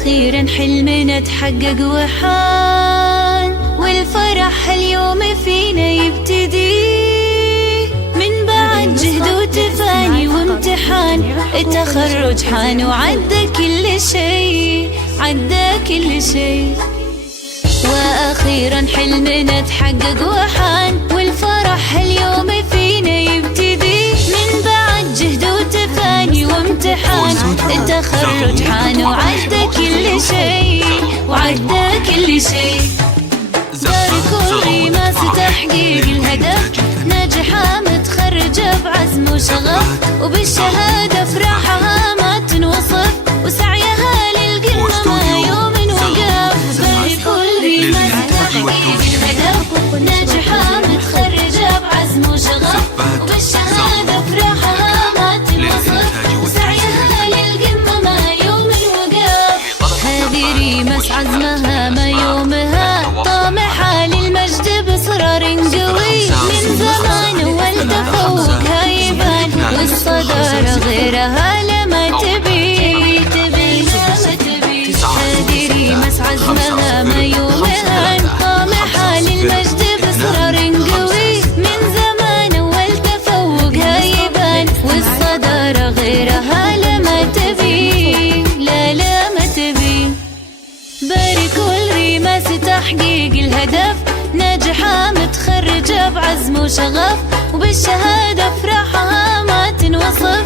وأخيرا حلمنا تحقق وحان، والفرح اليوم فينا يبتدي من بعد جهد وتفاني وامتحان. التخرج حان وعدى كل شي، عدى كل شي. وأخيرا حلمنا تحقق وحان، والفرح اليوم فينا يبتدي من بعد جهد وتفاني وامتحان. التخرج حان وعدى كل شي، وعدى كل شي. دار كل ما تحقيق الهدف، ناجحة متخرجة بعزم وشغف، وبالشهادة فرحها ما تنوصف، وسعيها للقمة ما يوم وقف. دار كل ما تحقيق الهدف، ناجحة متخرجة بعزم وشغف، وبالشهادة فرحها ما تنوصف، وسعيها للقمة ما يوم وقف. هذه ريمس عزمها ما يومها، طامحة للمجد بإصرار قوي، من زمان والتفوق يبان، والصدارة غيرها لما تبي، تبي لما تبي. هذه ريمس عزمها ما يومها، طامحة للمجد بإصرار قوي، من زمان والتفوق يبان، والصدارة غيرها لما تبي، لا لا ما تبي. بارك والريمس تحقيق الهدف، ناجحة متخرجة بعزم وشغف، وبالشهادة فرحها ما تنوصف.